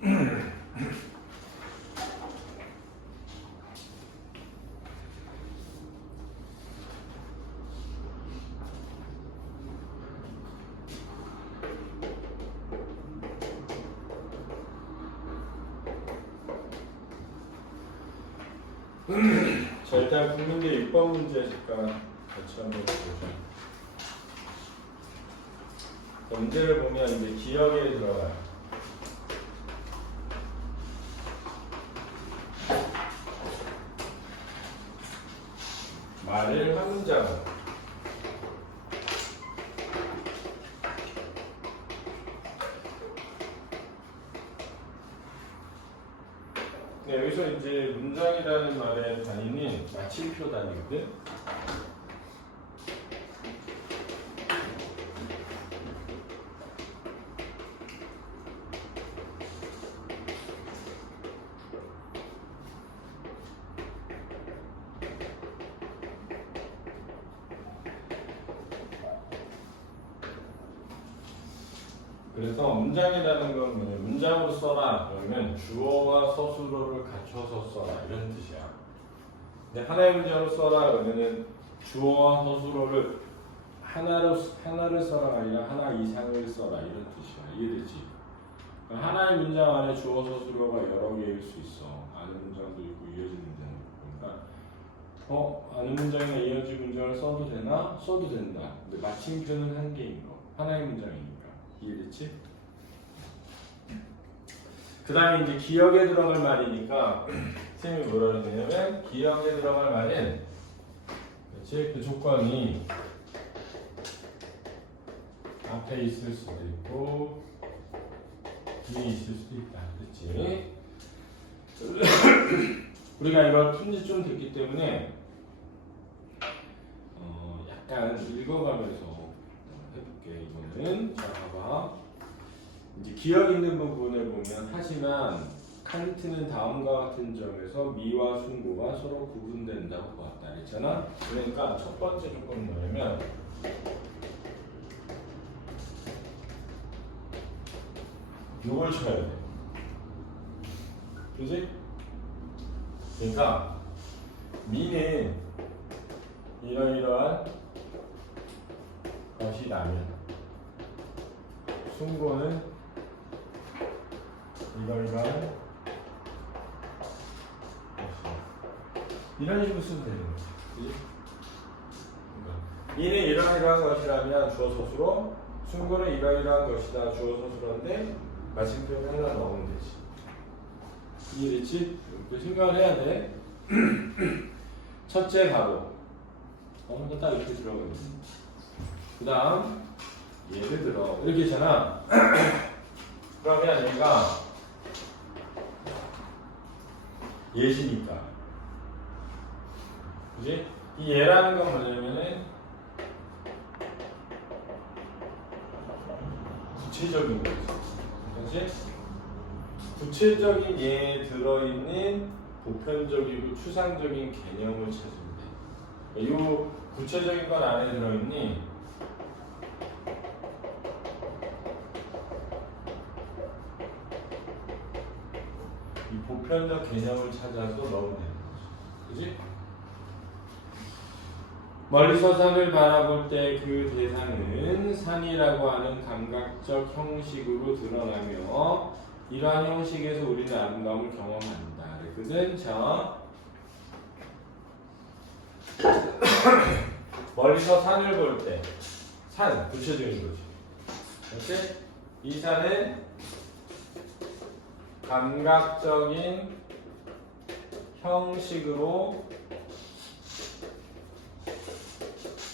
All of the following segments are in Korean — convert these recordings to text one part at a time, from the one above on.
자, 일단 국문제 6번 문제 잠깐 같이 한번 보자. 문제를 보면 이제 기억에 들어가요. 말을 한 문장으로. 네, 여기서 이제 문장이라는 말의 단위는 마침표 단위거든. 그래서 문장이라는 건 뭐냐면 문장으로 써라 그러면 주어와 서술어를 갖춰서 써라 이런 뜻이야. 근데 하나의 문장으로 써라 그러면은 주어와 서술어를 하나를 써라 아니라 하나 이상을 써라 이런 뜻이야. 이해되지? 그러니까 하나의 문장 안에 주어 서술어가 여러 개일 수 있어. 아는 문장도 있고 이어진 문장도 있고. 그러니까 아는 문장이나 이어진 문장을 써도 되나? 써도 된다. 근데 마침표는 한 개인 거. 하나의 문장이니까. 이해됐지? 그 다음에 이제 기억에 들어갈 말이니까 선생님이 뭐라 그러냐면 기억에 들어갈 말은 그렇지? 그 조건이 앞에 있을 수도 있고 뒤에 있을 수도 있다. 그렇지? 우리가 이걸 푼지 좀 됐기 때문에 약간 읽어가면서 해볼게. 이거는 자 봐봐. 이제 기억 있는 부분을 보면 하지만 칸트는 다음과 같은 점에서 미와 순고가 서로 구분된다고 보았다 그랬잖아. 그러니까 첫 번째 조건은 뭐냐면 요걸 쳐야 돼. 그지? 그러니까 미는 이러이러한 것이 나면 순고는 이러이러한 것이다. 이런 식으로 쓰면 되는 거지. 그치? 그러니까 이는 이러이러한 것이라면 주어 서술어, 순고는 이러이러한 것이다 주어 서술어인데 마침표를 하나 넣으면 되지. 이해됐지? 그 생각을 해야 돼. 첫째 가로 딱 이렇게 들어가거든. 그 다음 예를 들어 이렇게 있잖아. 그러면 얘가 예시니까 그지? 이 예라는 건 뭐냐면은 구체적인 거지. 그지? 구체적인 예에 들어있는 보편적이고 추상적인 개념을 찾으면 돼. 이 구체적인 건 안에 들어있니? 이 보편적 개념을 찾아서 넣으면 되는 거지. 그지? 멀리서 산을 바라볼 때 그 대상은 산이라고 하는 감각적 형식으로 드러나며 이러한 형식에서 우리는 아름다움을 경험한다. 그랬거든. 자, 멀리서 산을 볼 때, 산 구체적인 거지. 그렇지? 이 산은 감각적인 형식으로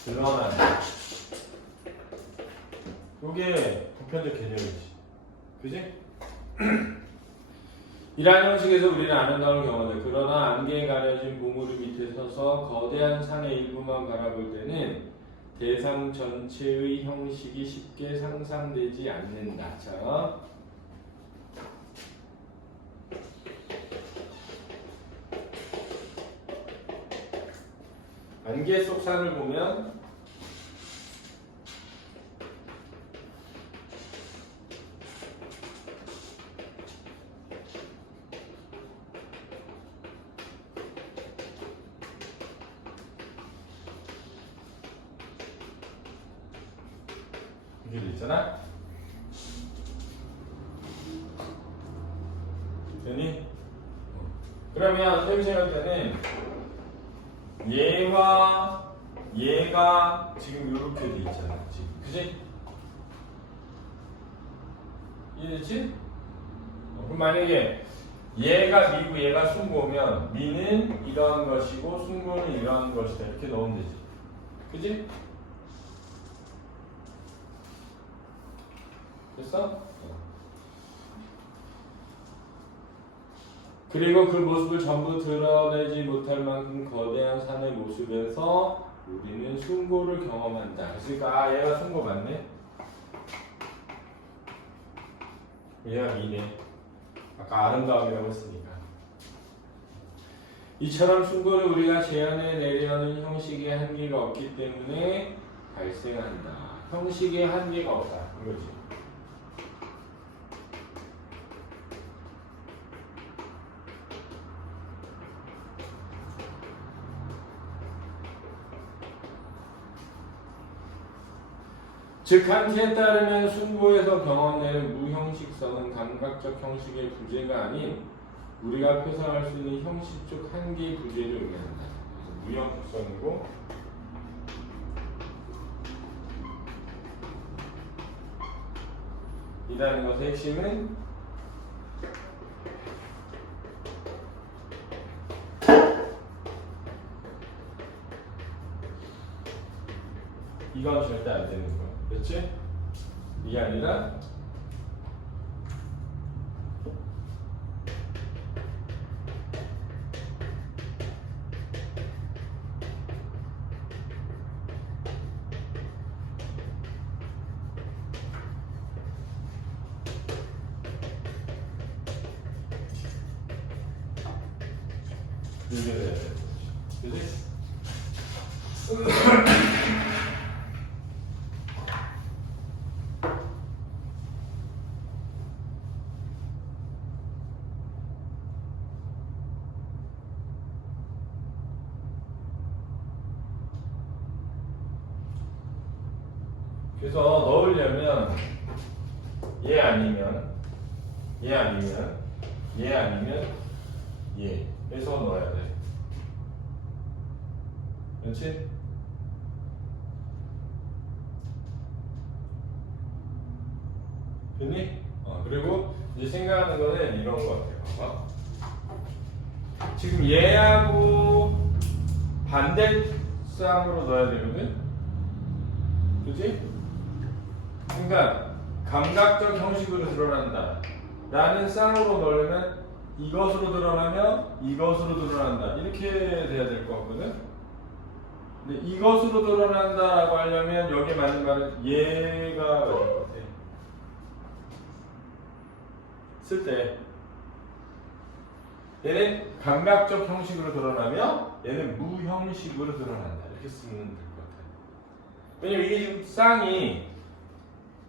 드러난다. 이게 보편적 개념이지. 그지? 이러한 형식에서 우리는 아름다움을 경험한다. 그러나 안개에 가려진 봉우리 밑에 서서 거대한 산의 일부만 바라볼 때는 대상 전체의 형식이 쉽게 상상되지 않는다. 자, 안개 속 산을 보면 이렇게 돼 있잖아. 되니? 그러면 쌤이 생각할 때는 얘와 얘가 지금 이렇게 돼 있잖아. 지금. 그지? 이해됐지? 그럼 만약에 얘가 미고 얘가 순고면 미는 이러한 것이고 순고는 이러한 것이다. 이렇게 넣으면 되지. 그지? 됐어? 그리고 그 모습을 전부 드러내지 못할 만큼 거대한 산의 모습에서 우리는 순고를 경험한다. 그러니까 아 얘가 순고 맞네? 얘가 미네. 아까 아름다움이라고 했으니까. 이처럼 순고는 우리가 제안해 내려는 형식의 한계가 없기 때문에 발생한다. 형식의 한계가 없다. 이거지. 즉 한티에 따르면 순고에서 경험되는 무형식성은 감각적 형식의 부재가 아닌 우리가 표상할 수 있는 형식적 한계의 부재를 의미한다. 그래서 무형식성이고 이라는 것의 핵심은 이건 절대 안 되는 거야. 그렇지? 이게 아니라 이게 돼야 돼. 그렇지? 그래서 넣으려면 얘 아니면 얘 아니면 얘 아니면 얘 해서 넣어야 돼. 그렇지? 됐니? 그리고 이제 생각하는 거는 이런 거 같아. 봐봐. 지금 얘하고 반대 쌍으로 넣어야 되거든? 그치? 그러니까 감각적 형식으로 드러난다 라는 쌍으로 넣으려면 이것으로 드러나면 이것으로 드러난다 이렇게 돼야 될 것 같거든. 근데 이것으로 드러난다 라고 하려면 여기에 맞는 말은 얘가 맞을 것 같아. 쓸 때 얘는 감각적 형식으로 드러나며 얘는 무형식으로 드러난다 이렇게 쓰면 될 것 같아. 왜냐면 이게 지금 쌍이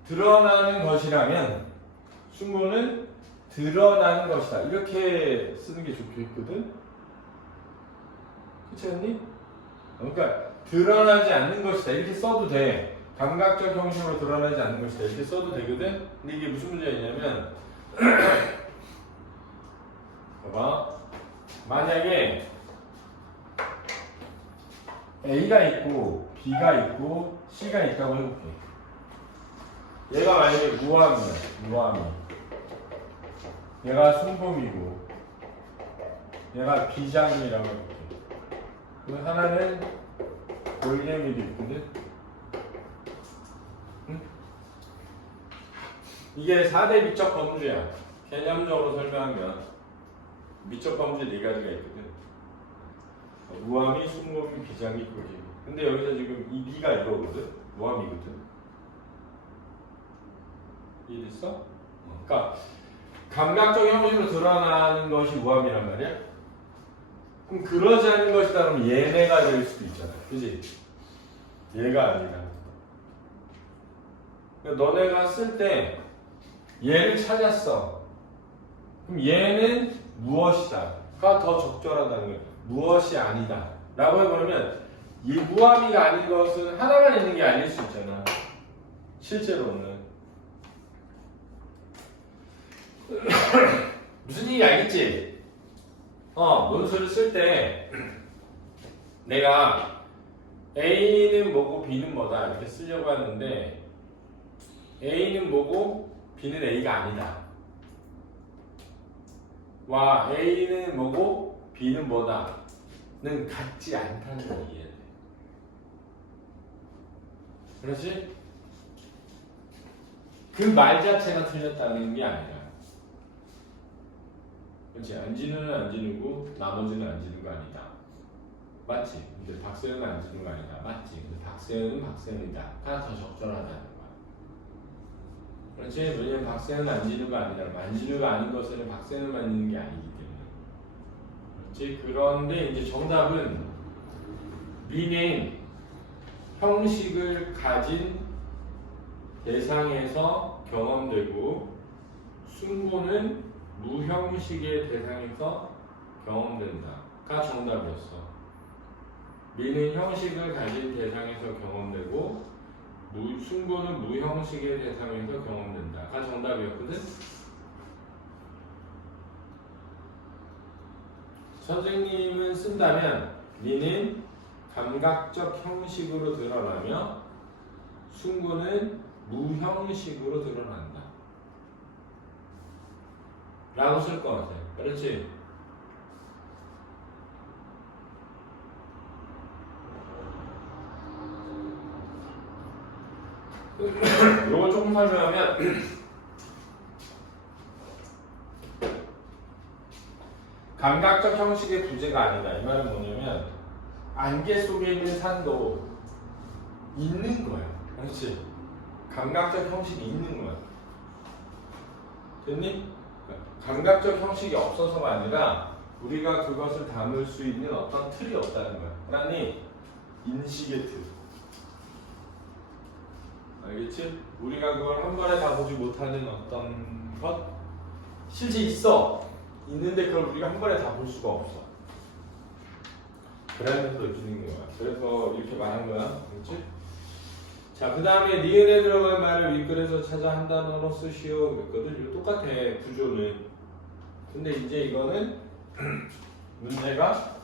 드러나는 것이라면 순고는 드러나는 것이다 이렇게 쓰는 게 좋겠거든. 그치 언니? 그러니까 드러나지 않는 것이다 이렇게 써도 돼. 감각적 형식으로 드러나지 않는 것이다 이렇게 써도 되거든. 근데 이게 무슨 문제가 있냐면 봐봐. 만약에 A가 있고 B가 있고 C가 있다고 해볼게. 얘가 만약에 무함이야. 무함이. 얘가 순범이고 얘가 비장이라고 해볼게. 그리고 하나는 골개미도 있거든. 응? 이게 4대 미적 범주야. 개념적으로 설명하면 미적 범주 4가지가 있거든. 무함이, 순범이, 비장이, 골개미. 근데 여기서 지금 이 B가 이거거든. 무함이거든. 이해됐어? 그러니까 감각적 형식으로 드러나는 것이 무함이란 말이야? 그럼 그러지 않은 것이다 그러면 얘네가 될 수도 있잖아. 그지? 얘가 아니라. 그러니까 너네가 쓸 때 얘를 찾았어. 그럼 얘는 무엇이다? 가 더 적절하다는 거야. 무엇이 아니다. 라고 해버리면 이 무함이가 아닌 것은 하나만 있는 게 아닐 수 있잖아. 실제로는 무슨 얘기 알겠지? 논술을 쓸 때 내가 A는 뭐고 B는 뭐다 이렇게 쓰려고 하는데 A는 뭐고 B는 A가 아니다. 와 A는 뭐고 B는 뭐다는 같지 않다는 걸 이해해야 돼. 그렇지? 그 말 자체가 틀렸다는 게 아니라 그렇지? 안진우는 안진우고 나머지는 안진우가 아니다. 맞지? 근데 박세현은 안진우가 아니다. 맞지? 근데 박세현은 박세현이다가 더 적절하다는 거야. 그렇지? 왜냐면 박세현은 안진우가 아니라 안진우가 아닌 것은 박세현만 있는 게 아니기 때문에. 그렇지? 그런데 이제 정답은 미는 형식을 가진 대상에서 경험되고 순고는 무형식의 대상에서 경험된다가 정답이었어. 미는 형식을 가진 대상에서 경험되고 순고는 무형식의 대상에서 경험된다가 정답이었거든. 선생님은 쓴다면 미는 감각적 형식으로 드러나며 순고는 무형식으로 드러난다 라고 쓸 것 같아. 그렇지? 이걸 조금 설명하면 감각적 형식의 부재가 아니다. 이 말은 뭐냐면 안개 속에 있는 산도 있는 거야. 그렇지? 감각적 형식이 있는 거야. 됐니? 감각적 형식이 없어서가 아니라 우리가 그것을 담을 수 있는 어떤 틀이 없다는 거야. 그러니 인식의 틀. 알겠지? 우리가 그걸 한 번에 다 보지 못하는 어떤 것? 실제 있어. 있는데 그걸 우리가 한 번에 다 볼 수가 없어. 그러면서 느끼는 거야. 그래서 이렇게 말한 거야. 그렇지? 자, 그 다음에 니은에 들어갈 말을 윗글에서 찾아 한 단어로 쓰시오 그랬거든. 이거 똑같아. 구조는. 근데 이제 이거는 문제가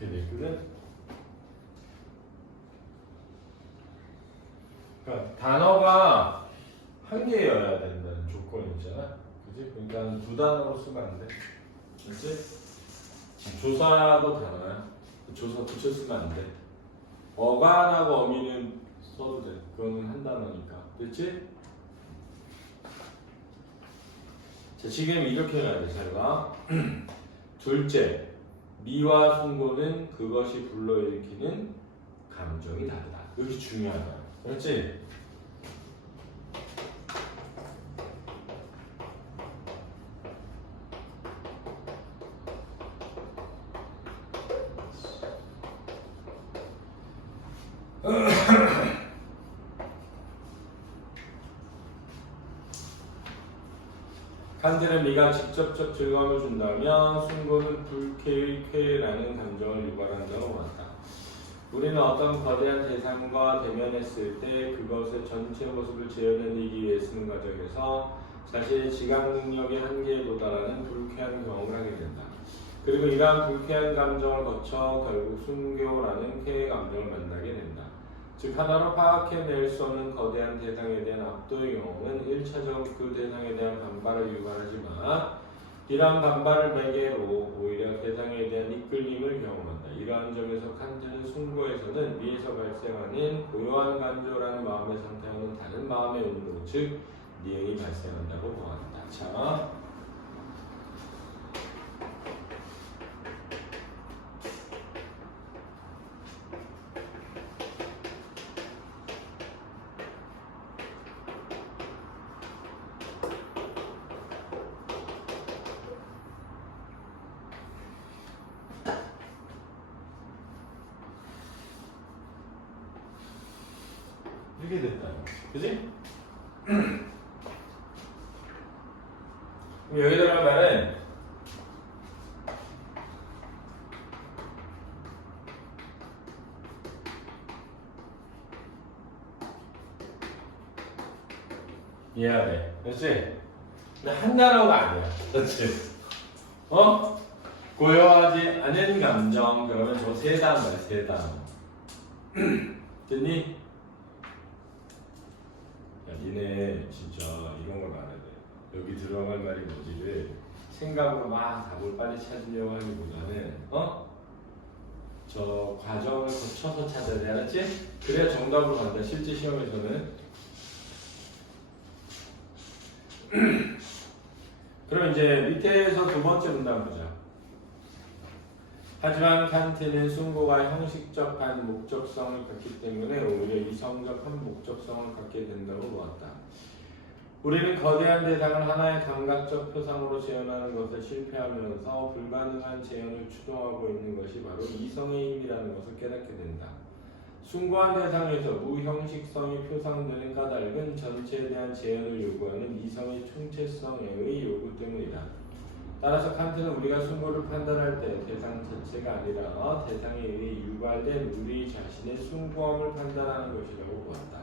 이렇게 됐거든. 그러니까 단어가 한 개여야 된다는 조건이 있잖아. 그치? 그러니까 두 단어로 쓰면 안 돼. 그치? 조사도 단어야. 조사 붙여 쓰면 안 돼. 어간하고 어미는 써도 돼. 그거는 한 단어니까. 됐지? 자, 지금 이렇게 해야 돼. 잘 봐. 둘째, 미와 순고는 그것이 불러일으키는 감정이 다르다. 여기 중요하다. 그렇지? 칸트는 미가 직접적 즐거움을 준다면 순고는 불쾌라는 감정을 유발한다고 봤다. 우리는 어떤 거대한 대상과 대면했을 때 그것의 전체 모습을 재현해내기 위해 쓰는 과정에서 자신의 지각 능력의 한계에 도달하는 불쾌한 경험을 하게 된다. 그리고 이러한 불쾌한 감정을 거쳐 결국 순교라는 쾌의 감정을 만나게 된다. 즉 하나로 파악해낼 수 없는 거대한 대상에 대한 압도의 경험은 1차적으로 그 대상에 대한 반발을 유발하지만 이러한 반발을 매개로 오히려 대상에 대한 이끌림을 경험한다. 이러한 점에서 칸트는 순고에서는 미에서 발생하는 고요한 간조라는 마음의 상태와는 다른 마음의 운동, 즉 니은이 발생한다고 보았다. 자, 이렇게 됐다. 그지? 그럼 여기 들어갈 말은 이해해야 돼. 그렇지? 근데 한 단어가 아니야. 그렇지? 고요하지 않은 감정. 그러면 저 세 단어야, 세 단어. 됐니? 야, 니네 진짜 이런 걸 말해야 돼. 여기 들어갈 말이 뭐지를 생각으로 막 답을 빨리 찾으려고 하기보다는, 저 과정을 거쳐서 찾아야 돼. 알았지? 그래야 정답으로 간다. 실제 시험에서는. 그럼 이제 밑에서 두 번째 문단 보자. 하지만 칸트는 순고가 형식적한 목적성을 갖기 때문에 오히려 이성적한 목적성을 갖게 된다고 보았다. 우리는 거대한 대상을 하나의 감각적 표상으로 재현하는 것에 실패하면서 불가능한 재현을 추동하고 있는 것이 바로 이성의 힘이라는 것을 깨닫게 된다. 숭고한 대상에서 무형식성이 표상되는 까닭은 전체에 대한 재현을 요구하는 이성의 총체성의 요구 때문이다. 따라서 칸트는 우리가 숭고를 판단할 때 대상 자체가 아니라 대상에 의해 유발된 우리 자신의 숭고함을 판단하는 것이라고 보았다.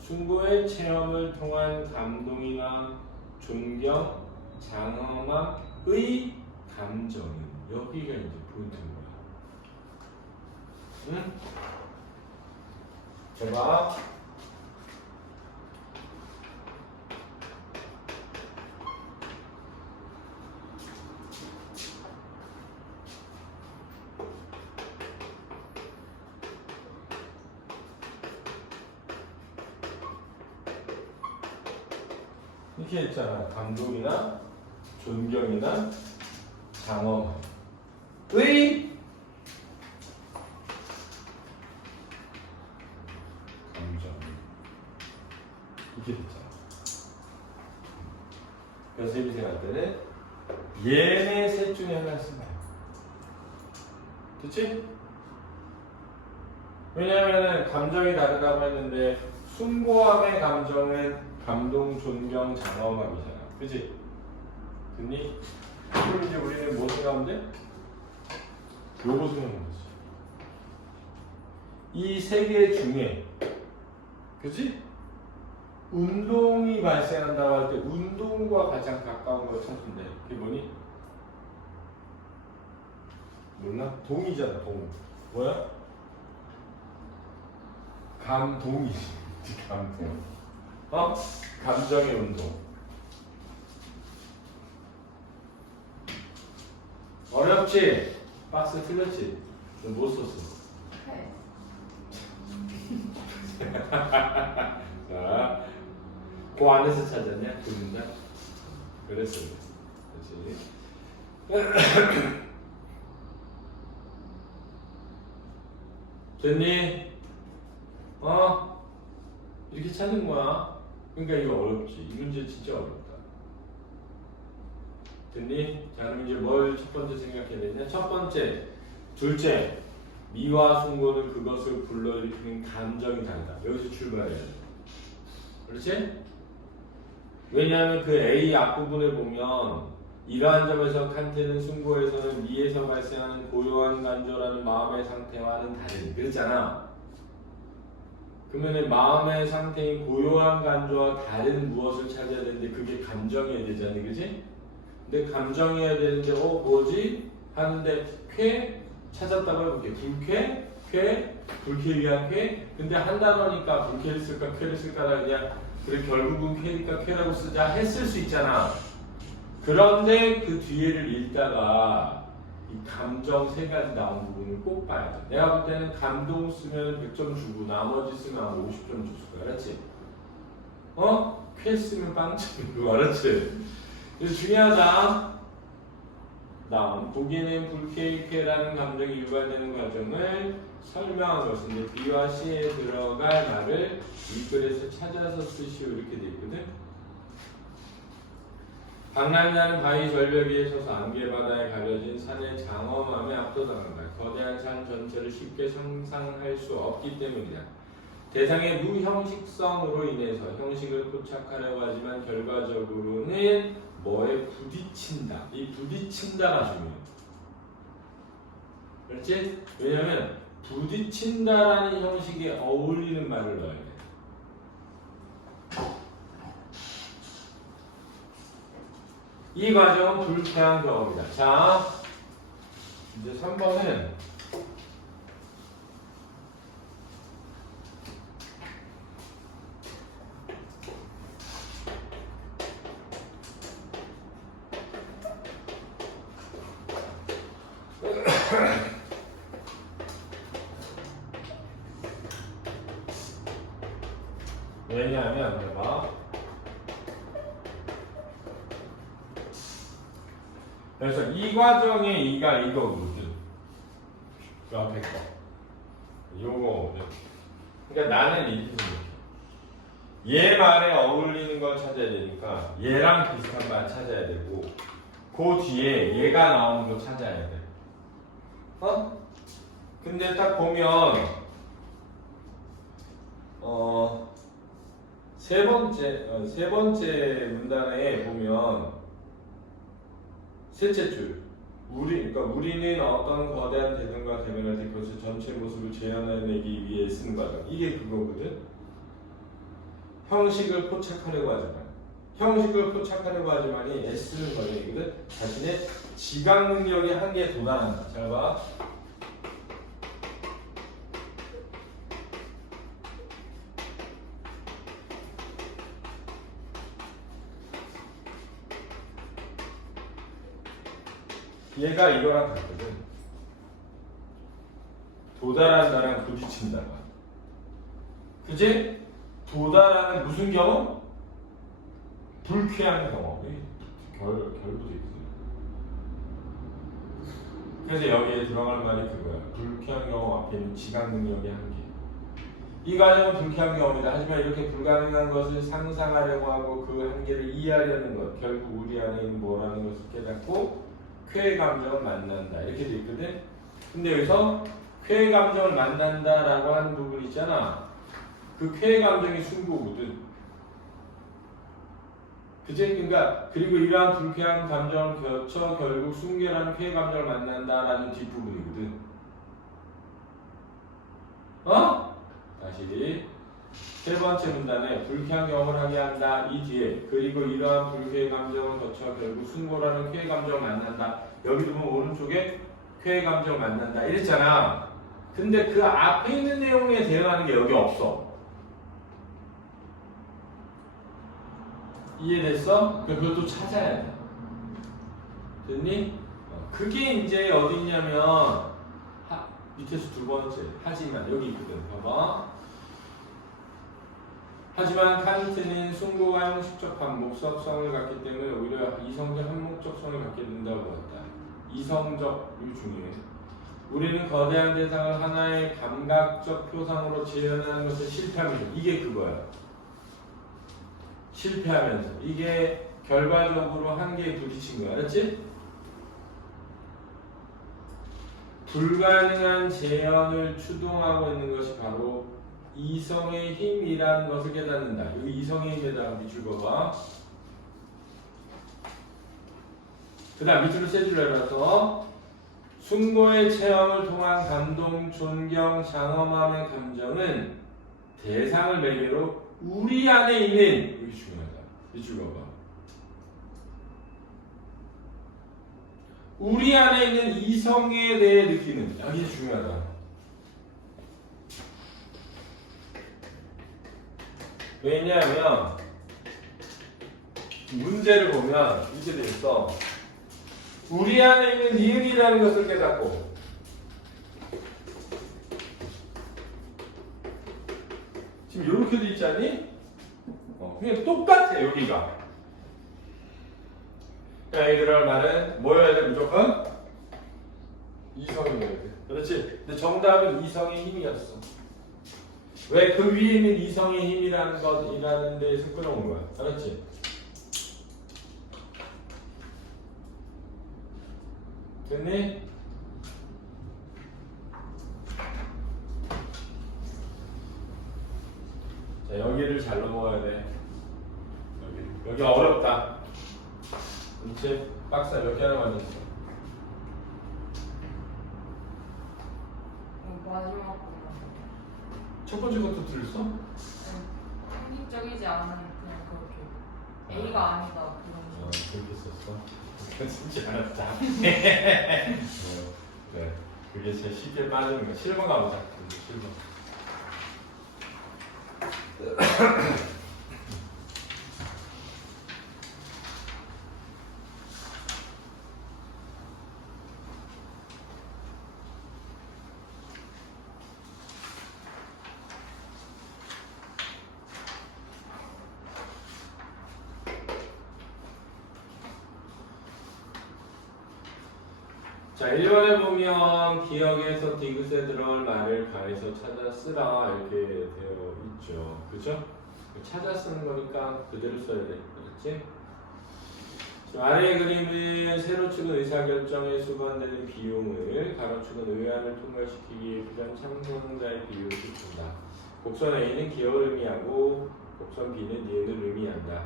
숭고의 체험을 통한 감동이나 존경, 장엄함의 감정은 여기가 이제 포인트인 거야. 응? 잘 봐. 이렇게 했잖아. 감동이나 존경이나 장엄함의 감정. 이렇게 됐잖아. 그래서 선생님이 생각할 때는 얘네 셋 중에 하나를 쓴다. 그치? 왜냐하면 감정이 다르다고 했는데 숭고함의 감정은 감동, 존경, 장엄함이잖아. 그치? 됐니? 그럼 이제 우리는 뭐 생각하면 돼? 요거 생각하면 되지. 이 세 개 중에 그치? 운동이 발생한다고 할 때 운동과 가장 가까운 걸 찾으면 돼. 그게 뭐니? 몰라? 동이잖아, 동. 뭐야? 감동이지. 감동. 감정의 운동. 어렵지? 박스 틀렸지? 너 뭐 썼어? 자, 그 안에서 찾았냐? 그 문장? 그랬어. 그렇지. 됐니? 이렇게 찾는 거야. 그러니까 이거 어렵지. 이 문제 진짜 어렵다. 됐니? 자, 그럼 이제 뭘 첫 번째 생각해야 되냐? 첫 번째, 둘째, 미와 숭고는 그것을 불러일으키는 감정이 다르다. 여기서 출발해야 돼. 그렇지? 왜냐하면 그 A 앞부분에 보면 이러한 점에서 칸트는 숭고에서는 미에서 발생하는 고요한 간조라는 마음의 상태와는 다르니 그랬잖아. 그러면 마음의 상태인 고요한 간조와 다른 무엇을 찾아야 되는데 그게 감정이어야 되잖니, 그지? 근데 감정이어야 되는데 뭐지? 하는데 쾌 찾았다고 해볼게. 불쾌, 쾌, 불쾌 위한 쾌. 근데 한 단어니까 불쾌를 쓸까 쾌를 쓸까라 그냥 그래 결국은 쾌니까 쾌라고 쓰자 했을 수 있잖아. 그런데 그 뒤에를 읽다가 이 감정 세 가지 나온 부분을 꼭 봐야 돼. 내가 볼 때는 감동 쓰면 100점 주고 나머지 쓰면 50점 줬을 거야. 알았지? 쾌 쓰면 빵점 주고 알았지? 그래서 중요하다. 다음 보기에는 불쾌라는 감정이 유발되는 과정을 설명한 것인데 B와 C에 들어갈 말을 이 글에서 찾아서 쓰시오 이렇게 돼 있거든. 방랑자는 바위 절벽 위에 서서 안개바다에 가려진 산의 장엄함에 압도당한다. 거대한 산 전체를 쉽게 상상할 수 없기 때문이다. 대상의 무형식성으로 인해서 형식을 포착하려고 하지만 결과적으로는 뭐에 부딪힌다. 이 부딪힌다가 중요해요. 그렇지? 왜냐면 부딪힌다라는 형식에 어울리는 말을 넣어야 돼. 이 과정은 불쾌한 경험이다. 자, 이제 3번은 왜냐하면 해봐. 그래서 이 과정의 이가 이거거든. 그 앞에 거. 요거거든. 그러니까 나는 이렇게 생각해. 얘 말에 어울리는 걸 찾아야 되니까 얘랑 비슷한 말 찾아야 되고 그 뒤에 얘가 나오는 거 찾아야 돼. 어? 근데 딱 보면 세 번째 문단에 보면 셋째 줄 그러니까 우리는 어떤 거대한 대등과 대면할 때 그것의 전체 모습을 재현해내기 위해 쓰는 과정. 이게 그거거든. 형식을 포착하려고 하지만이 애쓰는 과정이거든. 자신의 지각 능력의 한계에 도달한다. 잘 봐. 얘가 이거랑 같거든. 도달한다랑 부딪힌다가. 그지? 도달하는 무슨 경험? 불쾌한 경험. 결부도 있거든. 그래서 여기에 들어갈 말이 그거야. 불쾌한 경험 앞에 있는 지각 능력의 한계. 이 과정은 불쾌한 경험이다. 하지만 이렇게 불가능한 것을 상상하려고 하고 그 한계를 이해하려는 것. 결국 우리 안에 있는 뭐라는 것을 깨닫고 쾌의 감정을 만난다. 이렇게 돼 있거든. 근데 여기서 쾌의 감정을 만난다라고 하는 부분 있잖아. 그 쾌의 감정이 숭고거든. 그치? 그러니까 그리고 이러한 불쾌한 감정을 거쳐 결국 순결한 쾌의 감정을 만난다라는 뒷부분이거든. 어? 다시 세 번째 문단에 불쾌한 경험을 하게 한다. 이 뒤에 그리고 이러한 불쾌의 감정을 거쳐 결국 숭고라는 쾌의 감정을 만난다. 여기도 보면 오른쪽에 쾌의 감정을 만난다 이랬잖아. 근데 그 앞에 있는 내용에 대응하는 게 여기 없어. 이해됐어? 그것도 찾아야 돼. 됐니? 그게 이제 어디 있냐면 밑에서 두 번째 하지만 여기 있거든. 봐봐. 하지만 칸트는 숭고가 형식적 반복성을 갖기 때문에 오히려 이성적 한목적성을 갖게 된다고 봤다. 이성적, 이거 중요해. 우리는 거대한 대상을 하나의 감각적 표상으로 재현하는 것에 실패하면서 이게 그거야. 실패하면서 이게 결과적으로 한계에 부딪힌 거야. 알았지? 불가능한 재현을 추동하고 있는 것이 바로 이성의 힘이라는 것을 깨닫는다. 여기 이성의 힘에다가 밑줄 봐봐. 그 다음 밑으로 세 줄 내려서 숭고의 체험을 통한 감동, 존경, 장엄함의 감정은 대상을 매개로 우리 안에 있는 이게 중요하다. 밑줄 봐봐. 우리 안에 있는 이성에 대해 느끼는 이게 중요하다. 왜냐하면 문제를 보면 이렇게 돼 있어. 우리 안에 있는 니은이라는 것을 깨닫고 지금 이렇게 돼 있지 않니? 그냥 똑같아 여기가. 여기 들어갈 말은 뭐여야 돼? 무조건 이성이어야 돼. 그렇지? 근데 정답은 이성의 힘이었어. 왜? 그 위에 있는 이성의 힘이라는 것이라는 데에서 끌어온 거야. 알았지? 됐니? 여기 어렵다. 전체 박스에 몇 개나 맞았어? 마지막 거. 첫 번째 것도 틀렸어? 상식적이지 않은 그냥 그렇게 A가 아니다 그런. 그렇게 썼어? 쓰지 않았다. 네, 그게 제일 쉽게 빠지는 거. 7번 가보자. 7번. 자, 1번에 보면 기억에서 디귿에 들어갈 말을 가에서 찾아 쓰라 이렇게 되어 있죠. 그죠? 찾아 쓰는 거니까 그대로 써야 돼. 그렇지? 아래의 그림은 세로축은 의사결정에 수반되는 비용을 가로축은 의안을 통과시키기에 필요한 참석자의 비율을 줍니다. 곡선 A는 기억을 의미하고 곡선 B는 니은을 의미한다.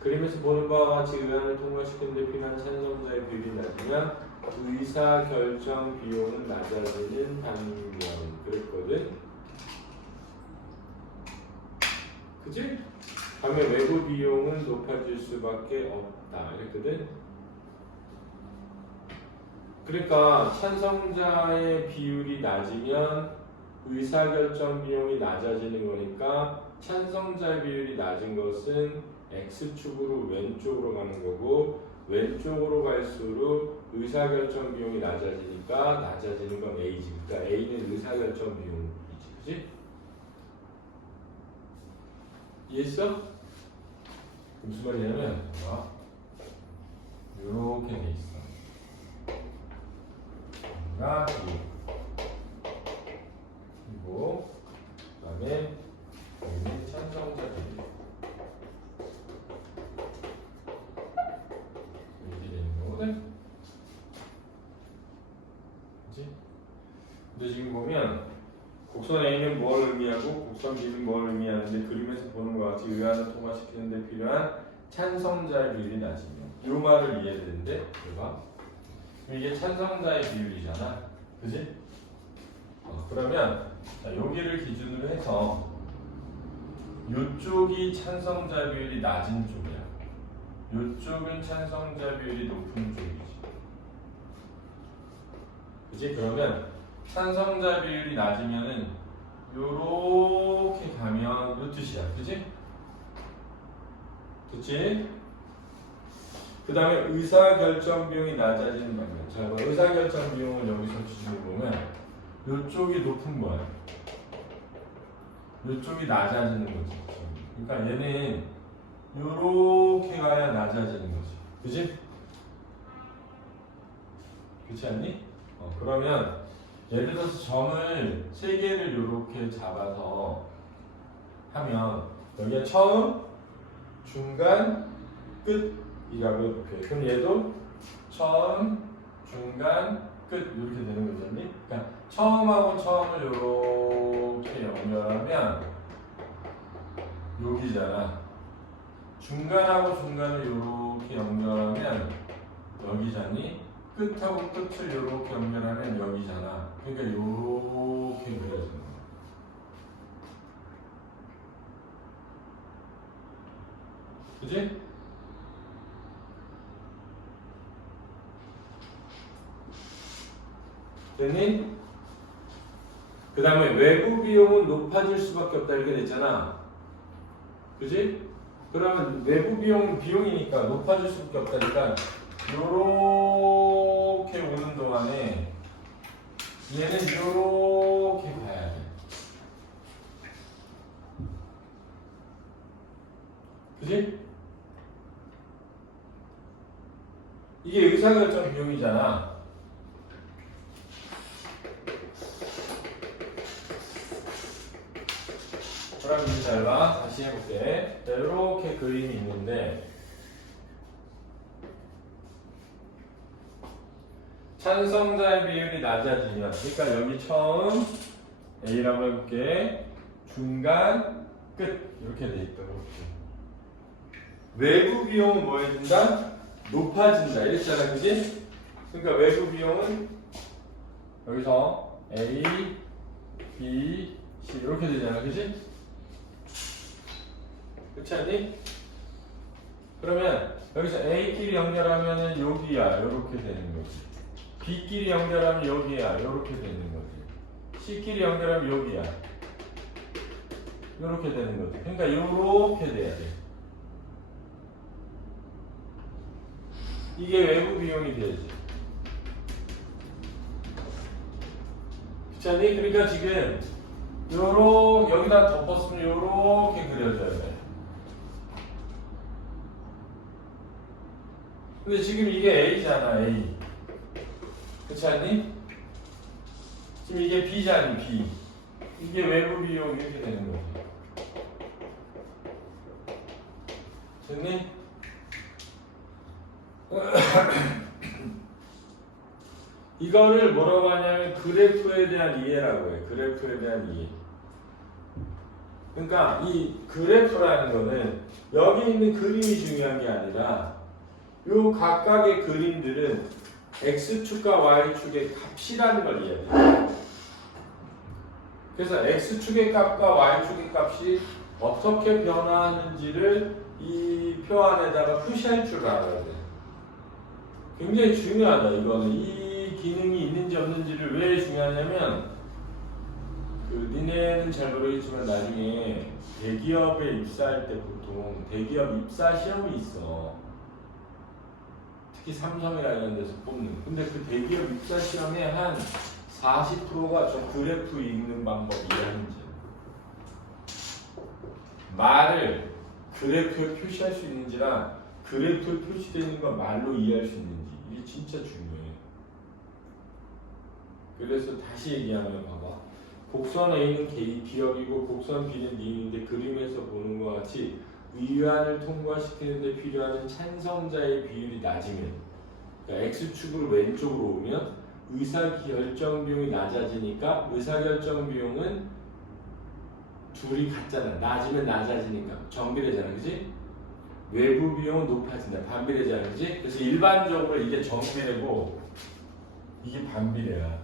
그림에서 보는 바와 같이 의안을 통과시키는 데 필요한 찬성자의 비율이 낮으면 의사결정 비용은 낮아지는 단위원 그랬거든. 그치? 다음에 외부 비용은 높아질 수밖에 없다 이랬거든. 그러니까 찬성자의 비율이 낮으면 의사결정 비용이 낮아지는 거니까 찬성자의 비율이 낮은 것은 X축으로 왼쪽으로 가는 거고 왼쪽으로 갈수록 의사결정 비용이 낮아지니까 낮아지는 건 A지. 그러니까 A는 의사결정 비용이지. 그치? 이해했어? 무슨 말이냐면 이렇게 돼 있어. 뭔가 그리고 그다음에 여기는 찬성자 비율. 이렇게 되는 거거든. 그치? 근데 지금 보면 곡선 A는 뭘 의미하고 곡선 B는 뭘 의미하는데 그림에서 보는 것 같이 의안을 통과시키는 데 필요한 찬성자의 비율이 낮으면 이 말을 이해되는데 봐봐. 이게 찬성자의 비율이잖아. 그지? 그러면 자, 여기를 기준으로 해서 이쪽이 찬성자 비율이 낮은 쪽이야. 이쪽은 찬성자 비율이 높은 쪽이지. 그지? 그러면 찬성자 비율이 낮으면은 요렇게 가면 요 뜻이야. 그지? 됐지? 그 다음에 의사결정 비용이 낮아지는 방면. 자, 의사결정 비용을 여기서 기준으로 보면 요쪽이 높은 거야. 요쪽이 낮아지는 거지. 그러니까 얘는 요렇게 가야 낮아지는 거지. 그지? 그렇지 않니? 그러면 예를 들어서 점을 3개를 요렇게 잡아서 하면 여기가 처음, 중간, 끝이라고 이렇게. 그럼 얘도 처음, 중간, 끝 이렇게 되는 거잖니? 그러니까 처음하고 처음을 요렇게 연결하면 여기잖아. 중간하고 중간을 요렇게 연결하면 여기잖니? 끝하고 끝을 이렇게 연결하면 여기잖아. 그러니까 이렇게 그려지는 거야. 그지? 됐니? 그 다음에 외부 비용은 높아질 수밖에 없다 이렇게 됐잖아. 그지? 그러면 외부 비용이니까 높아질 수밖에 없다니까 요렇게 오는 동안에 얘는 요렇게 가야 돼. 그지? 이게 의사결정 비용이잖아. 그럼 이제 잘 봐. 다시 해볼게. 자, 요렇게 그림이 있는데 찬성자의 비율이 낮아지면, 그러니까 여기 처음 A라고 해볼게. 중간, 끝 이렇게 돼 있다. 외부 비용은 뭐 해준다? 높아진다. 이랬잖아, 그지? 그러니까 외부 비용은 여기서 A, B, C 이렇게 되잖아, 그지? 그렇지 않니? 그러면 여기서 A끼리 연결하면은 여기야, 이렇게 되는 거지. B끼리 연결하면 여기야, 이렇게 되는 거지. C끼리 연결하면 여기야, 이렇게 되는 거지. 그러니까 이렇게 돼야 돼. 이게 외부 비용이 돼야지. 그렇지 않니? 그러니까 지금 여기다 덮었으면 요렇게 그려져야 돼. 근데 지금 이게 A잖아, A. 그렇지 않니? 지금 이게 B잖니, B. 이게 외부 비용이 이렇게 되는 거지. 됐니? 이거를 뭐라고 하냐면 그래프에 대한 이해라고 해. 그래프에 대한 이해. 그러니까 이 그래프라는 거는 여기 있는 그림이 중요한 게 아니라 요 각각의 그림들은 x축과 y축의 값이라는 걸 이해해요. 그래서 x축의 값과 y축의 값이 어떻게 변화하는지를 이 표 안에다가 표시할 줄 알아야 돼. 굉장히 중요하다. 이거는 이 기능이 있는지 없는지를 왜 중요하냐면 니네는 잘 모르겠지만 나중에 대기업에 입사할 때 보통 대기업 입사 시험이 있어. 특히 삼성이나 이런 데서 뽑는. 근데 그 대기업 입사 시험에 한 40%가 저 그래프 읽는 방법 이해하는지. 말을 그래프에 표시할 수 있는지랑 그래프에 표시되어 있는 걸 말로 이해할 수 있는지. 이게 진짜 중요해. 그래서 다시 얘기하면 봐봐. 곡선 A는 기업이고 곡선 B는 니은인데 그림에서 보는 것 같이 위안을 통과시키는데 필요한 찬성자의 비율이 낮으면, 그러니까 X축을 왼쪽으로 오면 의사결정 비용이 낮아지니까 의사결정 비용은 둘이 같잖아. 낮으면 낮아지니까 정비례잖아, 그지? 외부 비용은 높아진다. 반비례잖아, 그지? 그래서 일반적으로 이게 정비례고 이게 반비례야.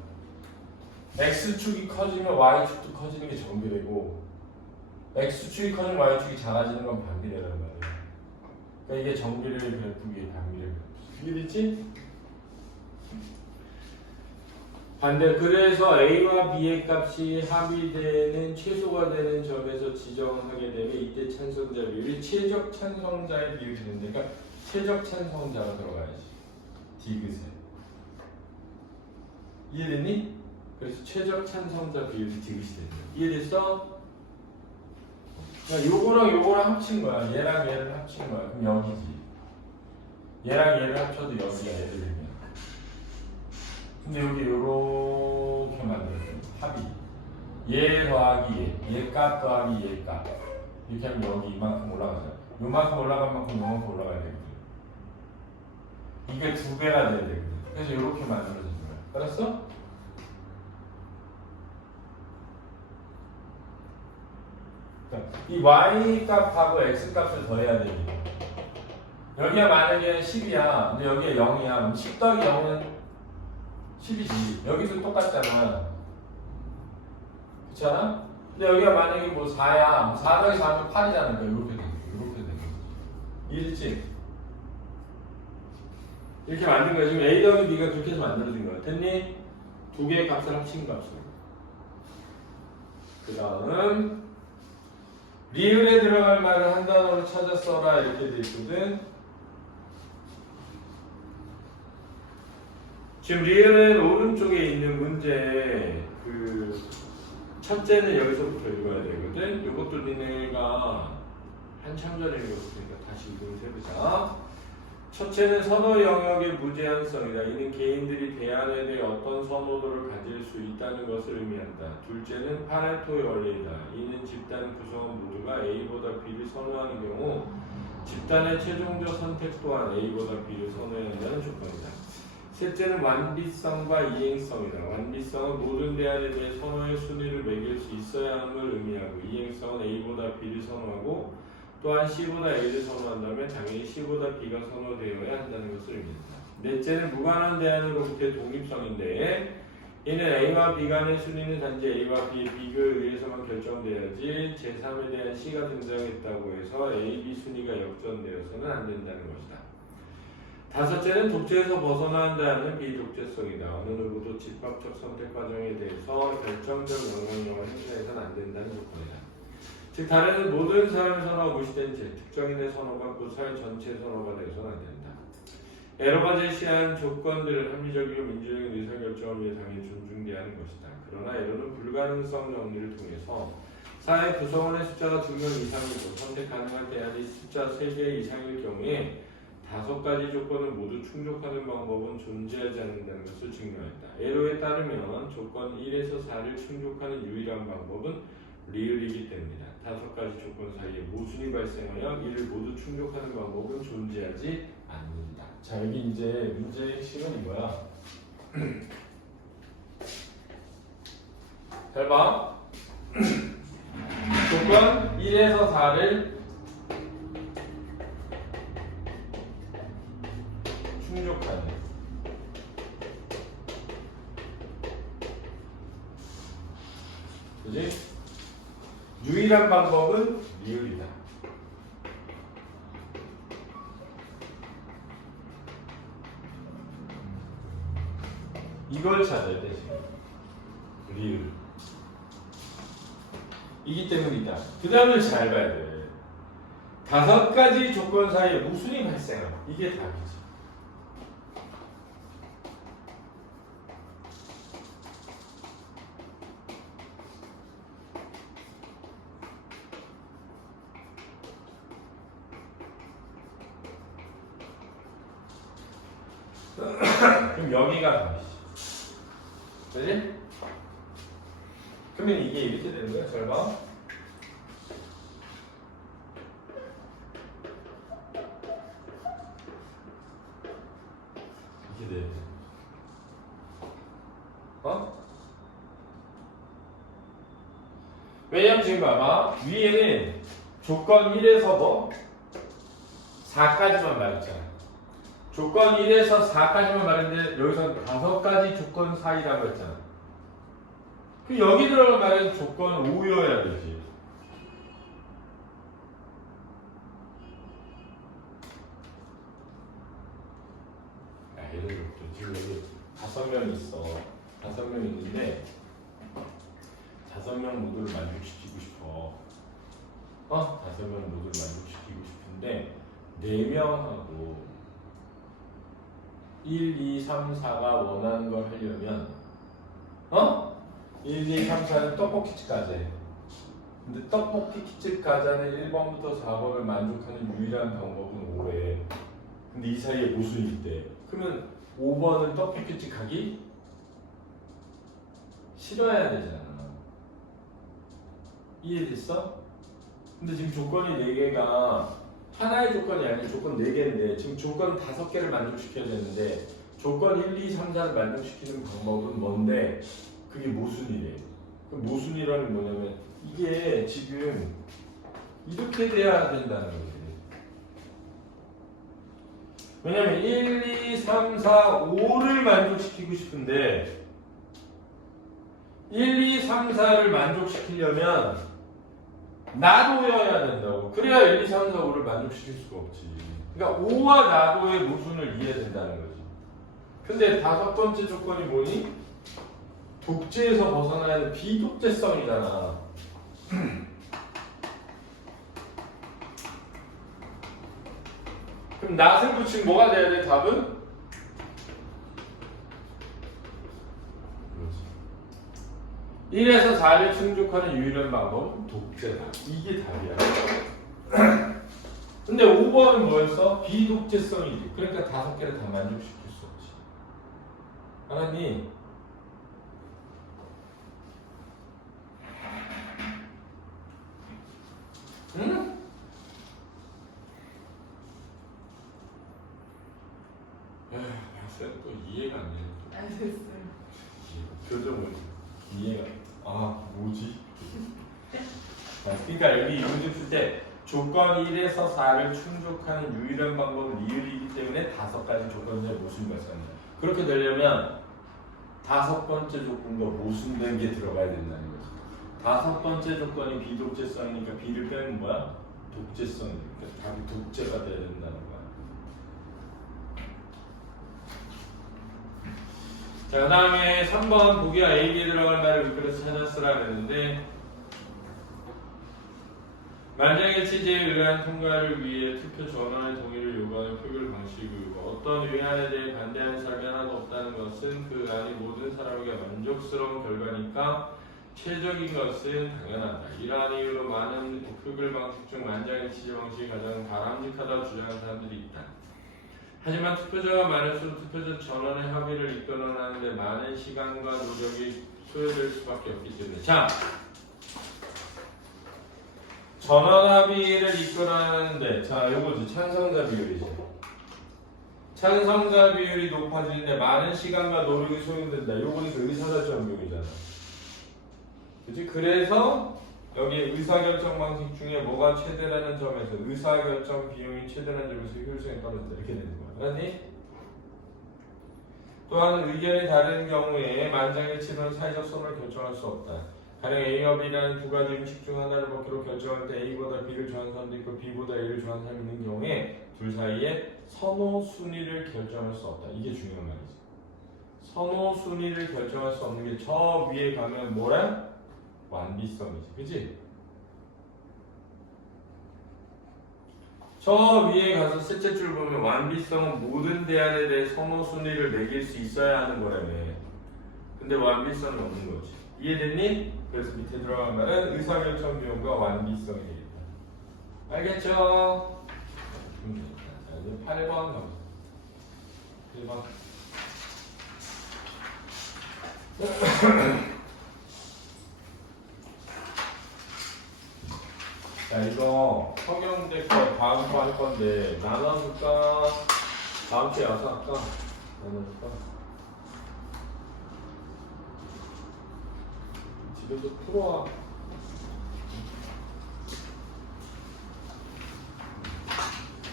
X축이 커지면 Y축도 커지는 게 정비례고 X축이 커지면 Y축이 작아지는 건 반비례란 말이야. 그러니까 이게 정비례 그래프, 이게 반비례 그래프. 이해됐지? 반대. 그래서 A와 B의 값이 합의되는 최소가 되는 점에서 지정하게 되면 이때 찬성자 비율이 최적 찬성자의 비율이 되는데, 그러니까 최적 찬성자가 들어가야지. 디귿에. 이해됐니? 그래서 최적 찬성자 비율이 디귿이 되는 거야. 이해됐어? 그러니까 요거랑 합친 거야. 얘랑 얘를 합친 거야. 그럼 여기지. 얘랑 얘를 합쳐도 여기야. 예를 들면. 근데 여기 요렇게 만들어요. 합의. 얘 더하기 얘 값 더하기 얘 값. 이렇게 하면 여기 이만큼 올라가잖아. 요만큼 올라간 만큼 요만큼 올라가야 되거든. 이게 2배가 돼야 되거든. 그래서 이렇게 만들어지는 거야. 알았어? 이 y 값하고 x 값을 더해야 됩니다. 여기가 만약에 10이야. 근데 여기에 0이야. 그럼 10 더하기 0은 10이지. 여기도 똑같잖아. 그렇지 않아? 근데 여기가 만약에 뭐 4야. 4 더하기 4면 8이잖아. 그러니까 이렇게 되는 거야. 이렇게 되는 거야. 이해됐지? 이렇게 만든 거야. 지금 A 더하기 B가 그렇게 해서 만들어진 거야. 됐니? 두 개의 값을 합친 값으로. 그 다음은 리을에 들어갈 말을 한 단어로 찾아 써라 이렇게 돼 있거든. 지금 리을은 오른쪽에 있는 문제 그 첫째는 여기서부터 읽어야 되거든. 이것도 니네가 한참 전에 읽었으니까 다시 읽으면서 해보자. 첫째는 선호 영역의 무제한성이다. 이는 개인들이 대안에 대해 어떤 선호도를 가질 수 있다는 것을 의미한다. 둘째는 파레토의 원리이다. 이는 집단 구성원 모두가 A보다 B를 선호하는 경우 집단의 최종적 선택 또한 A보다 B를 선호해야 한다는 조건이다. 셋째는 완비성과 이행성이다. 완비성은 모든 대안에 대해 선호의 순위를 매길 수 있어야 함을 의미하고, 이행성은 A보다 B를 선호하고 또한 C보다 A를 선호한다면 당연히 C보다 B가 선호되어야 한다는 것을 의미합니다. 넷째는 무관한 대안으로부터의 독립성인데 이는 A와 B 간의 순위는 단지 A와 B의 비교에 의해서만 결정되어야지 제3에 대한 C가 등장했다고 해서 A, B 순위가 역전되어서는 안 된다는 것이다. 다섯째는 독재에서 벗어난다는 비독재성이다. 어느 누구도 집합적 선택 과정에 대해서 결정적 영향력을 행사해서는 안 된다는 조건이다. 즉 다른 모든 사람의 선호가 무시된 채 특정인의 선호가 그 사회 전체의 선호가 되어서는 안 된다. 에러가 제시한 조건들은 합리적이고 민주적인 의사결정을 위해 당연히 존중돼야 하는 것이다. 그러나 에러는 불가능성 정리를 통해서 사회 구성원의 숫자가 2명 이상이고 선택 가능한 대안이 숫자 3개 이상일 경우에 5가지 조건을 모두 충족하는 방법은 존재하지 않는다는 것을 증명했다. 에러에 따르면 조건 1에서 4를 충족하는 유일한 방법은 리을이기 때문이다. 5가지 조건 사이에 모순이 발생하여 이를 모두 충족하는 방법은 존재하지 않는다. 자, 여기 이제 문제의 핵심은 이거야. 잘 봐. 조건 1에서 4를 충족하는 그지? 유일한 방법은 리을이다. 이걸 찾아야 돼 지금. 리을 이기 때문이다. 그 다음을 잘 봐야 돼. 5가지 조건 사이에 모순이 발생하고 이게 답이지. 그럼 여기가 답이지. 그지? 그러면 이게 이렇게 되는 거야. 잘 봐. 이렇게 돼. 어? 왜냐면 지금 봐봐. 위에는 조건 1에서 뭐? 4까지만 말했잖아. 조건 1에서 4까지만 말했는데 여기서 5가지 조건 사이라고 했잖아. 그 여기 들어간 말은 조건 5여야 되지. 예를 들어 지금 여기 5명 있어. 5명 있는데 5명 모두를 만족시키고 싶어. 5명 모두를 만족시키고 싶은데 4명하고 1, 2, 3, 4가 원하는 걸 하려면 1, 2, 3, 4는 떡볶이집 가재. 근데 떡볶이집 가자는 1번부터 4번을 만족하는 유일한 방법은 5회. 근데 이 사이에 모순이 있대. 그러면 5번은 떡볶이집 가기 싫어야 되잖아. 이해됐어? 근데 지금 조건이 4개가 하나의 조건이 아니라 조건 4개인데 지금 조건 5개를 만족시켜야 되는데 조건 1, 2, 3, 4를 만족시키는 방법은 뭔데 그게 모순이래. 그 모순이라는 게 뭐냐면 이게 지금 이렇게 돼야 된다는 거지. 왜냐면 1, 2, 3, 4, 5를 만족시키고 싶은데 1, 2, 3, 4를 만족시키려면 나도여야 된다고. 그래야 1, 2, 3, 4, 5를 만족시킬 수가 없지. 그러니까 5와 나도의 모순을 이해해야 된다는 거지. 근데 5번째 조건이 뭐니? 독재에서 벗어나야 하는 비독재성이잖아. 그럼 낫을 붙이면 뭐가 돼야 돼? 답은? 1에서 4를 충족하는 유일한 방법은 독재다. 이게 답이야. 근데 5번은 뭐였어? 비독재성이지. 그러니까 5개를 다 만족시킬 수 없지. 하나님, 응? 박사는 또 이해가 안 돼. 안 됐어요. 표정은 이해가 뭐지? 그러니까 여기 이 문제 풀 때 조건 1에서 4를 충족하는 유일한 방법은 리을이기 때문에 5가지 조건에 모순가 써요. 그렇게 되려면 5번째 조건과 모순된 게 들어가야 된다는 거지. 5번째 조건이 비독재성이니까 B를 빼면 뭐야? 독재성이니까 답이 독재가 돼야 된다는 거야. 자, 그 다음에 3번 보기와 A, B에 들어갈 말을 위클에서 찾아 쓰라 그랬는데 만장일치제에 의한 통과를 위해 투표 전원의 동의를 요구하는 표결 방식이고 어떤 의안에 대해 반대하는 사람이 하나도 없다는 것은 그 의안이 모든 사람에게 만족스러운 결과니까 최적인 것은 당연하다. 이러한 이유로 많은 표결 방식 중 만장일치제 방식이 가장 바람직하다고 주장하는 사람들이 있다. 하지만 투표자가 많을수록 투표자 전원의 합의를 이끌어내는데 많은 시간과 노력이 소요될 수밖에 없기 때문에 자! 전원 합의를 이끌어내는데 자 요거지 찬성자 비율이지. 찬성자 비율이 높아지는데 많은 시간과 노력이 소요된다. 요거는 그 의사결정 비율이잖아. 그치? 그래서 여기 의사결정 방식 중에 뭐가 최대라는 점에서 의사결정 비용이 최대라는 점에서 효율성이 떨어진다. 이렇게 되는 거야. 알았니? 또한 의견이 다른 경우에 만장일치로는 사회적 선호를 결정할 수 없다. 가령 A와 B라는 두 가지 음식 중 하나를 먹기로 결정할 때 A보다 B를 좋아하는 사람도 있고 B보다 A를 좋아하는 사람이 있는 경우에 둘 사이에 선호 순위를 결정할 수 없다. 이게 중요한 말이지. 선호 순위를 결정할 수 없는 게 저 위에 가면 뭐라? 완비성이지. 그치? 저 위에 가서 셋째 줄 보면 완비성은 모든 대안에 대해 선호 순위를 매길 수 있어야 하는 거라며. 근데 완비성은 없는 거지. 이해됐니? 그래서 밑에 들어간 말은 의사결정 비용과 완비성이 되겠다. 알겠죠? 자, 이제 8번 갑니다. 1번. 자, 이거 성형대 거 다음 거 할 건데 나눠줄까? 다음 주에 와서 할까? 나눠줄까? 집에서 풀어와.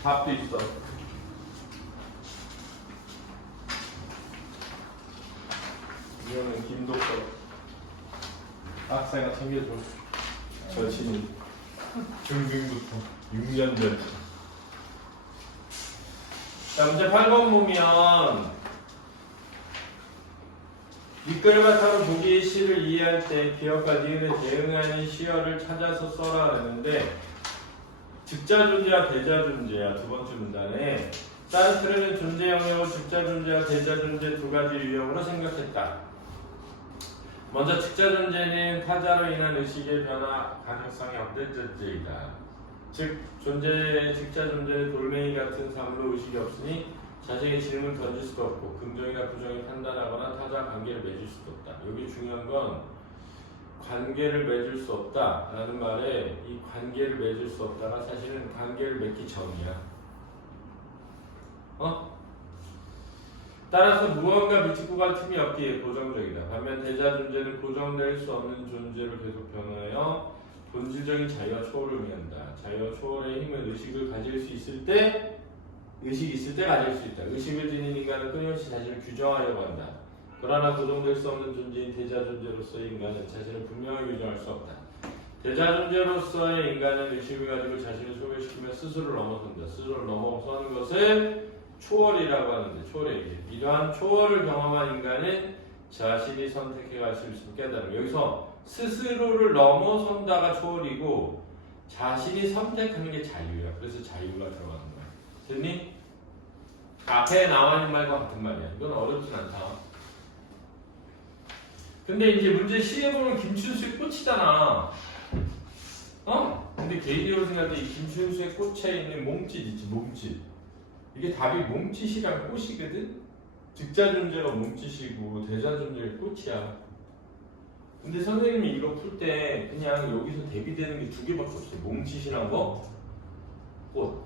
밥도 있어. 이거는 김독서 학생가 챙겨줘. 절친이 중등부터 6년 전. 자, 문제 8번 보면 밑글 바탕으로 보기의 시를 이해할 때 기억과 니은에 대응하는 시어를 찾아서 써라 하는데 즉자 존재와 대자 존재야. 두 번째 문단에 사르트르는 존재 영역을 즉자 존재와 대자 존재 두 가지 유형으로 생각했다. 먼저 즉자 존재는 타자로 인한 의식의 변화 가능성이 없는 존재이다. 즉 즉자 존재는 돌멩이 같은 삶으로 의식이 없으니 자신의 질문을 던질 수도 없고 긍정이나 부정을 판단하거나 타자 관계를 맺을 수도 없다. 여기 중요한 건 관계를 맺을 수 없다라는 말에 이 관계를 맺을 수 없다가 사실은 관계를 맺기 전이야. 따라서 무언가 미치고 갈 틈이 없기에 고정적이다. 반면 대자 존재는 고정될 수 없는 존재로 계속 변화하여 본질적인 자유와 초월을 의미한다. 자유와 초월의 힘을 의식을 가질 수 있을 때 의식이 있을 때 가질 수 있다. 의식을 지닌 인간은 끊임없이 자신을 규정하려고 한다. 그러나 고정될 수 없는 존재인 대자 존재로서의 인간은 자신을 분명하게 규정할 수 없다. 대자 존재로서의 인간은 의식을 가지고 자신을 소개시키며 스스로를 넘어선다. 스스로를 넘어서는 것을 초월이라고 하는데 초월의 이러한 초월을 경험한 인간은 자신이 선택해갈 수 있음을 깨달음. 여기서 스스로를 넘어선다가 초월이고 자신이 선택하는 게 자유야. 그래서 자유가 들어가는 거야. 됐니? 앞에 나와 있는 말과 같은 말이야. 이건 어렵진 않다. 근데 이제 문제 시에 보면 김춘수의 꽃이잖아. 근데 개인적으로 생각할 때 이 김춘수의 꽃에 있는 몸짓 있지, 몸짓. 이게 답이 몸짓이랑 꽃이거든? 즉자 존재가 몸짓이고 대자 존재가 꽃이야. 근데 선생님이 이거 풀 때 그냥 여기서 대비되는 게 두 개밖에 없어. 몸짓이랑 뭐? 꽃.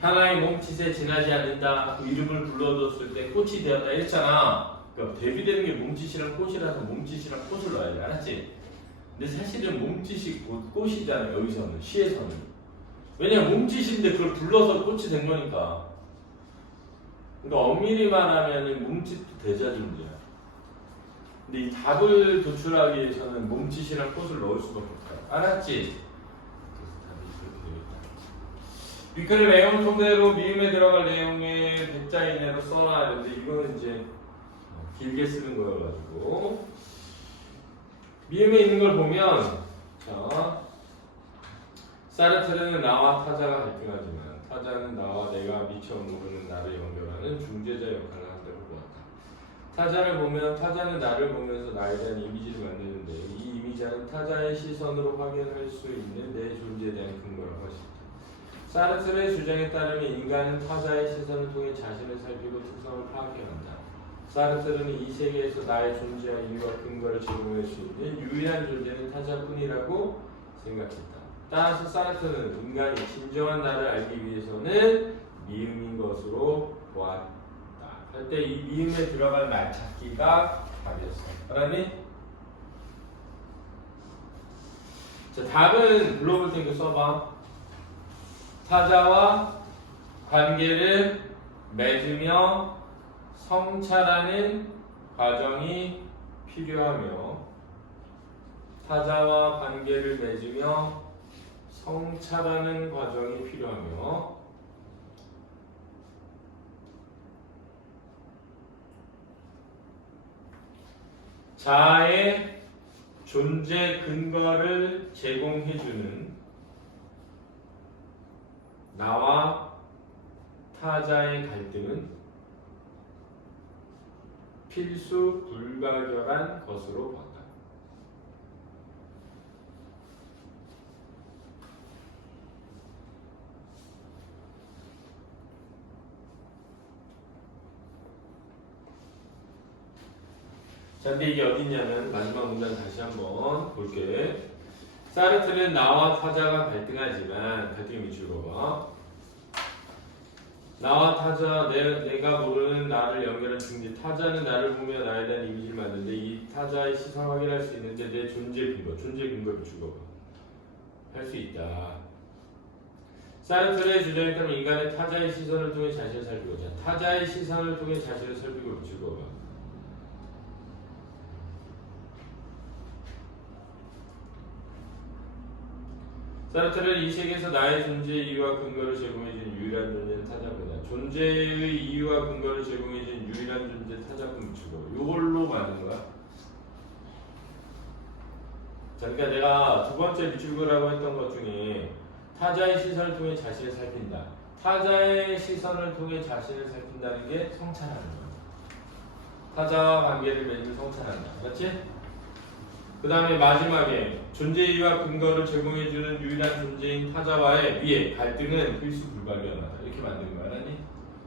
하나의 몸짓에 지나지 않는다. 그 이름을 불러줬을 때 꽃이 되었다 했잖아. 그러니까 대비되는 게 몸짓이랑 꽃이라서 몸짓이랑 꽃을 넣어야 돼. 알았지? 근데 사실은 몸짓이 꽃이잖아요. 여기서는 시에서는. 왜냐면 몸짓인데 그걸 불러서 꽃이 된 거니까. 그러니까 엄밀히 말하면 몸짓도 대자존재야. 근데 이 답을 도출하기 위해서는 몸짓이랑 꽃을 넣을 수밖에 없다. 알았지? 그래서 답이 그렇게 되겠다. 위크를 내용 토대로 미음에 들어갈 내용의 100자 이내로 써라. 근데 이거는 이제 길게 쓰는 거여가지고 미음에 있는 걸 보면 자 사르트르는 나와 타자가 갈등하지만 타자는 나와 내가 미처 모르는 나를 연결하는 중재자 역할을 한다고 보았다. 타자를 보면 타자는 나를 보면서 나에 대한 이미지를 만드는데 이 이미지는 타자의 시선으로 확인할 수 있는 내 존재에 대한 근거라고 할 수 있다. 사르트르의 주장에 따르면 인간은 타자의 시선을 통해 자신을 살피고 특성을 파악해야 한다. 사르트르는 이 세계에서 나의 존재와 이유와 근거를 제공할 수 있는 유일한 존재는 타자뿐이라고 생각했다. 따라서 사르트르는 인간이 진정한 나를 알기 위해서는 미음인 것으로 보았다. 할 때 이 미음에 들어갈 말찾기가 답이었어. 알았니? 자, 답은 불러볼 테니까 써봐. 타자와 관계를 맺으며 성찰하는 과정이 필요하며 타자와 관계를 맺으며 성찰하는 과정이 필요하며 자아의 존재 근거를 제공해주는 나와 타자의 갈등은 필수 불가결한 것으로 본다. 자, 근데 이게 어딨냐면 마지막 문단 다시 한번 볼게. 사르트르는 나와 타자가 갈등하지만 갈등이 밑줄 그어봐. 나와 타자, 내가 모르는 나를 연결한 중재. 타자는 나를 보며 나에 대한 이미지를 만드는데 이 타자의 시선 확인할 수 있는데 내 존재 근거를 주고 할 수 있다. 사르트르의 주장에 따르면 인간은 타자의 시선을 통해 자신을 살피고자 타자의 시선을 통해 자신을 살피고 주고 사르트르는 이 세계에서 나의 존재의 이유와 근거를 제공해준 유일한 존재는 타자뿐이다. 존재의 이유와 근거를 제공해준 유일한 존재 타자뿐 주고 이걸로 만든 거야. 자, 그러니까 내가 두 번째 밑줄그라고 했던 것 중에 타자의 시선을 통해 자신을 살핀다. 타자의 시선을 통해 자신을 살핀다는 게 성찰하는 거야. 타자와 관계를 맺으면 성찰한다. 그렇지? 그 다음에 마지막에 존재 이유와 근거를 제공해주는 유일한 존재인 타자와의 위에 갈등은 필수 불가결하다. 이렇게 만든 거야. 알았니?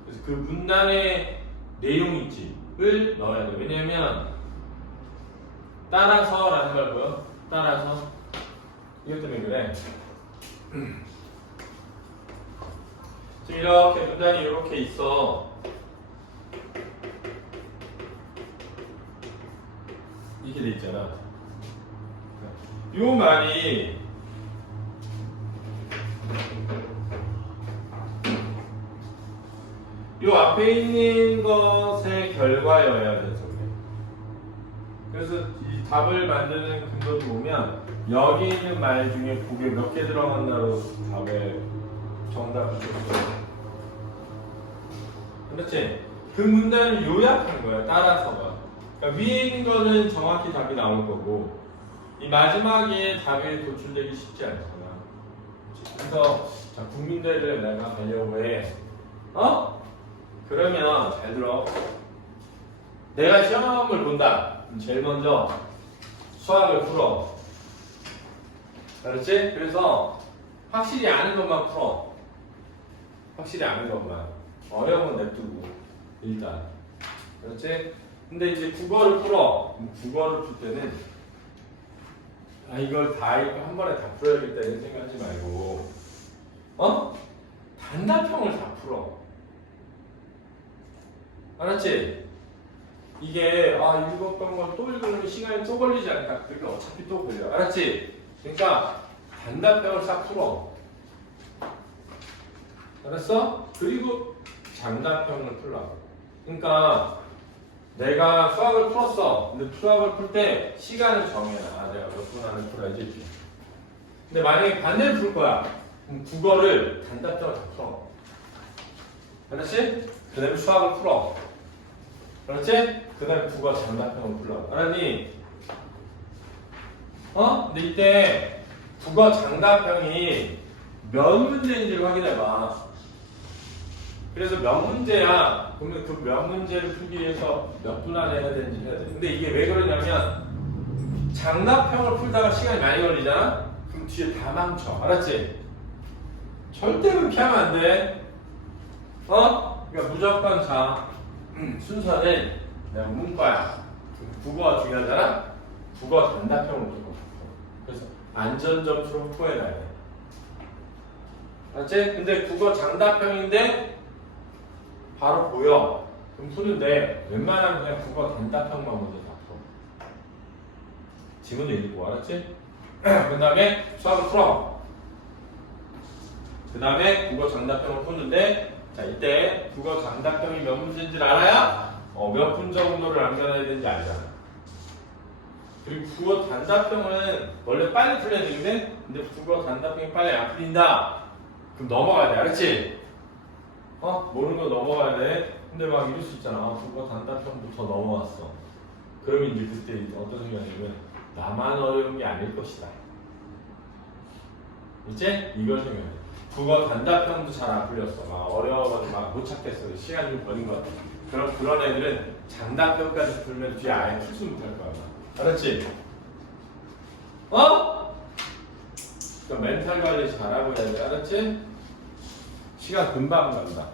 그래서 그 문단의 내용 있지?을 넣어야 돼. 왜냐면 따라서 라는 걸 보여? 따라서 이것 때문에 그래. 지금 이렇게 문단이 이렇게 있어. 이렇게 돼 있잖아. 요 말이 요 앞에 있는 것의 결과여야 돼서 그래. 그래서 이 답을 만드는 근거를 보면 여기 있는 말 중에 그게 몇 개 들어간다로 답에 정답을 줬어. 그렇지? 그 문단을 요약한 거야. 따라서가. 그러니까 위에 있는 거는 정확히 답이 나올 거고 이 마지막에 답이 도출되기 쉽지 않잖아. 그래서 자, 국민대를 내가 가려고 해. 그러면 잘 들어. 내가 시험을 본다. 그럼 제일 먼저 수학을 풀어. 알았지? 그래서 확실히 아는 것만 풀어. 확실히 아는 것만. 어려운 건 냅두고 일단. 그렇지? 근데 이제 국어를 풀어. 국어를 풀 때는 이걸 다 한 번에 다 풀어야겠다 이런 생각하지 말고 단답형을 다 풀어. 알았지? 이게 읽었던 걸 또 읽으면 시간이 또 걸리지 않을까? 그러니까 어차피 또 걸려. 알았지? 그러니까 단답형을 싹 풀어. 알았어? 그리고 장답형을 풀라고. 그러니까 내가 수학을 풀었어. 근데 수학을 풀 때 시간을 정해놔. 내가 몇 분 안에 풀어야지. 근데 만약에 반대로 풀 거야. 그럼 국어를 단답형을 다 풀어. 알았지? 그 다음에 수학을 풀어. 그렇지? 그 다음에 국어 장답형을 풀라고. 알았니? 근데 이때 국어 장답형이 몇 문제인지를 확인해봐. 그래서 몇 문제야. 그러면 그 몇 문제를 풀기 위해서 몇 분 안에 해야 되는지 해야 돼. 근데 이게 왜 그러냐면 장답형을 풀다가 시간이 많이 걸리잖아? 그럼 뒤에 다 망쳐. 알았지? 절대 그렇게 하면 안 돼. 그러니까 무조건 자 순서는 내가 문과야. 국어가 중요하잖아? 국어 단답형을 무조건 풀어. 그래서 안전점수로 풀어야 돼. 알았지? 근데 국어 장답형인데 바로 보여. 그럼 푸는데 웬만하면 그냥 국어 단답형만 먼저 다 풀어. 지문도 읽고. 알았지? 그 다음에 수학을 풀어. 그 다음에 국어 장답형을 푸는데 자 이때 국어 장답형이 몇 문제인지 알아야 몇 분 정도를 남겨놔야 되는지 알잖아. 그리고 국어 단답형은 원래 빨리 풀려야 되는데 근데 국어 단답형이 빨리 안 풀린다. 그럼 넘어가야 돼. 알았지? 모르는 거 넘어가야 돼. 근데 막 이럴 수 있잖아. 국어 단답형부터 넘어왔어. 그러면 이제 그때 어떤 생각이냐면 나만 어려운 게 아닐 것이다. 이제 이걸 생각해. 국어 단답형도 잘 안 풀렸어. 막 어려워가지고 막 못 찾겠어. 시간 좀 걸린 것 같아. 그럼 그런 애들은 장답형까지 풀면 뒤에 아예 풀지 못할 거야. 알았지? 그러니까 멘탈 관리 잘하고 해야 돼. 알았지? 시간 금방 간다.